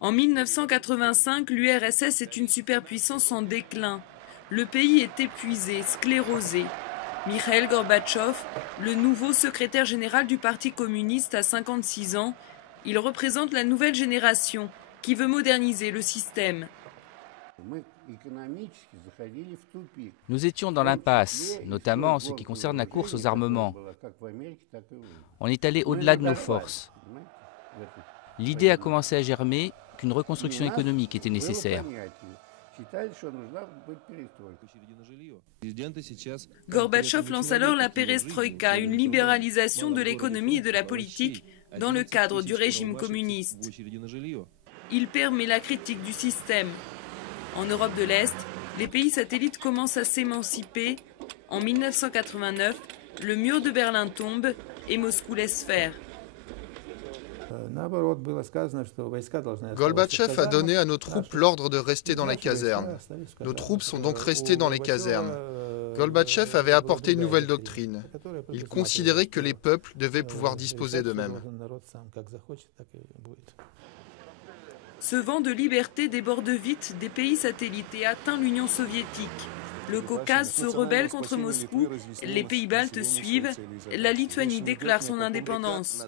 En 1985, l'URSS est une superpuissance en déclin. Le pays est épuisé, sclérosé. Mikhail Gorbatchev, le nouveau secrétaire général du Parti communiste, a 56 ans. Il représente la nouvelle génération qui veut moderniser le système. Nous étions dans l'impasse, notamment en ce qui concerne la course aux armements. On est allé au-delà de nos forces. L'idée a commencé à germer qu'une reconstruction économique était nécessaire. Gorbatchev lance alors la perestroïka, une libéralisation de l'économie et de la politique dans le cadre du régime communiste. Il permet la critique du système. En Europe de l'Est, les pays satellites commencent à s'émanciper. En 1989, le mur de Berlin tombe et Moscou laisse faire. Gorbatchev a donné à nos troupes l'ordre de rester dans les casernes. Nos troupes sont donc restées dans les casernes. Gorbatchev avait apporté une nouvelle doctrine. Il considérait que les peuples devaient pouvoir disposer d'eux-mêmes. Ce vent de liberté déborde vite des pays satellites et atteint l'Union soviétique. Le Caucase se rebelle contre Moscou, les pays baltes suivent, la Lituanie déclare son indépendance.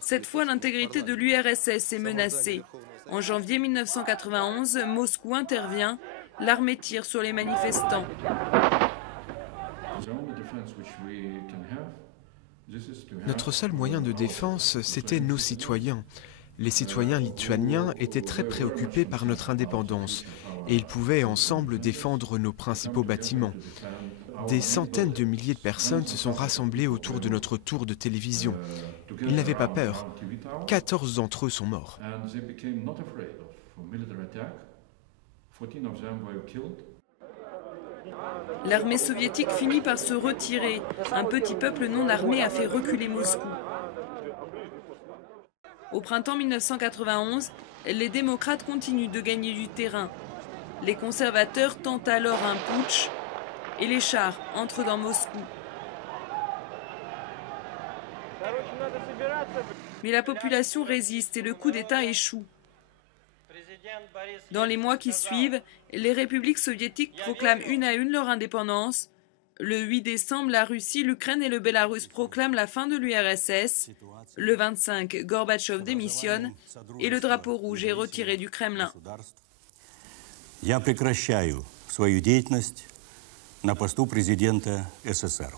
Cette fois, l'intégrité de l'URSS est menacée. En janvier 1991, Moscou intervient, l'armée tire sur les manifestants. Notre seul moyen de défense, c'était nos citoyens. Les citoyens lituaniens étaient très préoccupés par notre indépendance et ils pouvaient ensemble défendre nos principaux bâtiments. Des centaines de milliers de personnes se sont rassemblées autour de notre tour de télévision. Ils n'avaient pas peur. 14 d'entre eux sont morts. L'armée soviétique finit par se retirer. Un petit peuple non armé a fait reculer Moscou. Au printemps 1991, les démocrates continuent de gagner du terrain. Les conservateurs tentent alors un putsch et les chars entrent dans Moscou. Mais la population résiste et le coup d'État échoue. Dans les mois qui suivent, les républiques soviétiques proclament une à une leur indépendance. Le 8 décembre, la Russie, l'Ukraine et le Bélarus proclament la fin de l'URSS. Le 25, Gorbatchev démissionne et le drapeau rouge est retiré du Kremlin. Я прекращаю свою деятельность на посту президента СССР.